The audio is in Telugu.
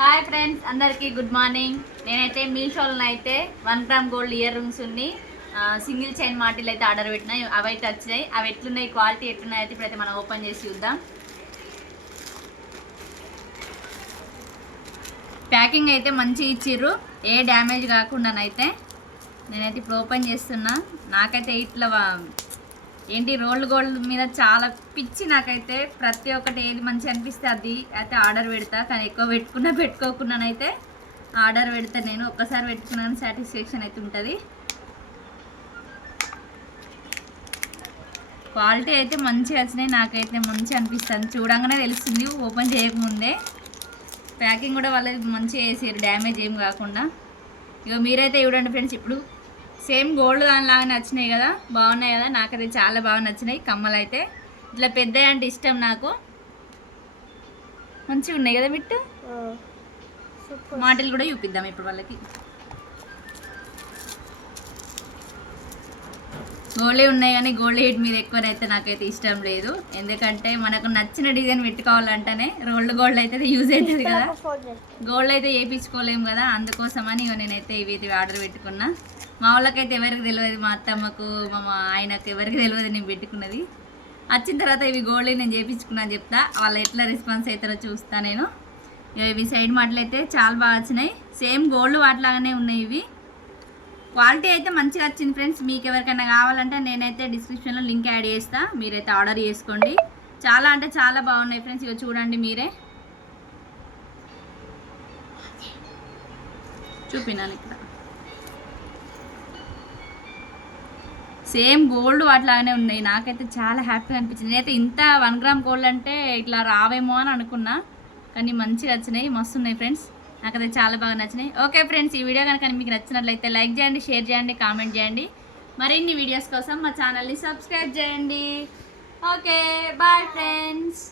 హాయ్ ఫ్రెండ్స్, అందరికీ గుడ్ మార్నింగ్. నేనైతే మీషోలో అయితే 1 గ్రామ్ గోల్డ్ ఇయర్ రింగ్స్ ఉన్ని సింగిల్ చైన్ మాటిల్ అయితే ఆర్డర్ పెట్టినా. అవి అయితే వచ్చినాయి. అవి ఎట్లున్నాయి, క్వాలిటీ ఎట్లున్నాయి అయితే ఇప్పుడైతే మనం ఓపెన్ చేసి చూద్దాం. ప్యాకింగ్ అయితే మంచిగా ఇచ్చిర్రు, ఏ డ్యామేజ్ కాకుండానైతే. నేనైతే ఇప్పుడు ఓపెన్ చేస్తున్నా. నాకైతే ఇట్లా ఏంటి రోల్డ్ గోల్డ్ మీద చాలా పిచ్చి. నాకైతే ప్రతి ఒక్కటి ఏది మంచి అనిపిస్తే అది అయితే ఆర్డర్ పెడతా. కానీ ఎక్కువ పెట్టుకోకున్నానైతే ఆర్డర్ పెడతా. నేను ఒక్కసారి పెట్టుకున్నాను, సాటిస్ఫాక్షన్ అయితే ఉంటుంది. క్వాలిటీ అయితే మంచిగా వచ్చినాయి. నాకైతే మంచిగా అనిపిస్తుంది, చూడంగానే తెలుస్తుంది ఓపెన్ చేయకముందే. ప్యాకింగ్ కూడా వాళ్ళకి మంచిగా వేసారు, డ్యామేజ్ ఏం కాకుండా. ఇక మీరైతే చూడండి ఫ్రెండ్స్, ఇప్పుడు సేమ్ గోల్డ్ దానిలాగానే నచ్చినాయి కదా, బాగున్నాయి కదా. నాకైతే చాలా బాగా నచ్చినాయి కమ్మలు అయితే. ఇట్లా పెద్దవి అంటే ఇష్టం నాకు. మంచిగా ఉన్నాయి కదా బిట్టు. మాటలు కూడా చూపిద్దాం ఇప్పుడు వాళ్ళకి. గోల్డే ఉన్నాయి కానీ గోల్డ్ హీట్ మీద ఎక్కువనైతే నాకైతే ఇష్టం లేదు. ఎందుకంటే మనకు నచ్చిన డిజైన్ పెట్టుకోవాలంటేనే రోల్డ్ గోల్డ్ అయితే యూజ్ అవుతుంది కదా, గోల్డ్ అయితే వేయించుకోలేము కదా. అందుకోసమని నేనైతే ఇవి ఆర్డర్ పెట్టుకున్నా. మా వాళ్ళకైతే ఎవరికి తెలియదు, మా అత్తమ్మకు మా ఆయనకు ఎవరికి తెలియదు నేను పెట్టుకున్నది. వచ్చిన తర్వాత ఇవి గోల్డ్ నేను చేయించుకున్నాను చెప్తా, వాళ్ళు ఎట్లా రెస్పాన్స్ అవుతారో చూస్తా నేను. ఇవి సైడ్ మాటలు అయితే చాలా బాగా వచ్చినాయి, సేమ్ గోల్డ్ వాటిలాగానే ఉన్నాయి. ఇవి క్వాలిటీ అయితే మంచిగా వచ్చింది ఫ్రెండ్స్. మీకు ఎవరికైనా కావాలంటే నేనైతే డిస్క్రిప్షన్లో లింక్ యాడ్ చేస్తా, మీరైతే ఆర్డర్ చేసుకోండి. చాలా అంటే చాలా బాగున్నాయి ఫ్రెండ్స్. ఇక చూడండి మీరే, చూపినాను ఇక్కడ. సేమ్ గోల్డ్ వాటిలాగానే ఉన్నాయి. నాకైతే చాలా హ్యాపీగా అనిపించింది. నేనైతే ఇంత 1 గ్రామ్ గోల్డ్ అంటే ఇట్లా రావేమో అని అనుకున్నా, కానీ మంచిగా వచ్చినాయి, మస్తు ఉన్నాయి ఫ్రెండ్స్. నాకైతే చాలా బాగా నచ్చినాయి. ఓకే ఫ్రెండ్స్, ఈ వీడియో కనుక మీకు నచ్చినట్లయితే లైక్ చేయండి, షేర్ చేయండి, కామెంట్ చేయండి. మరిన్ని వీడియోస్ కోసం మా ఛానల్ని సబ్స్క్రైబ్ చేయండి. Okay, bye friends.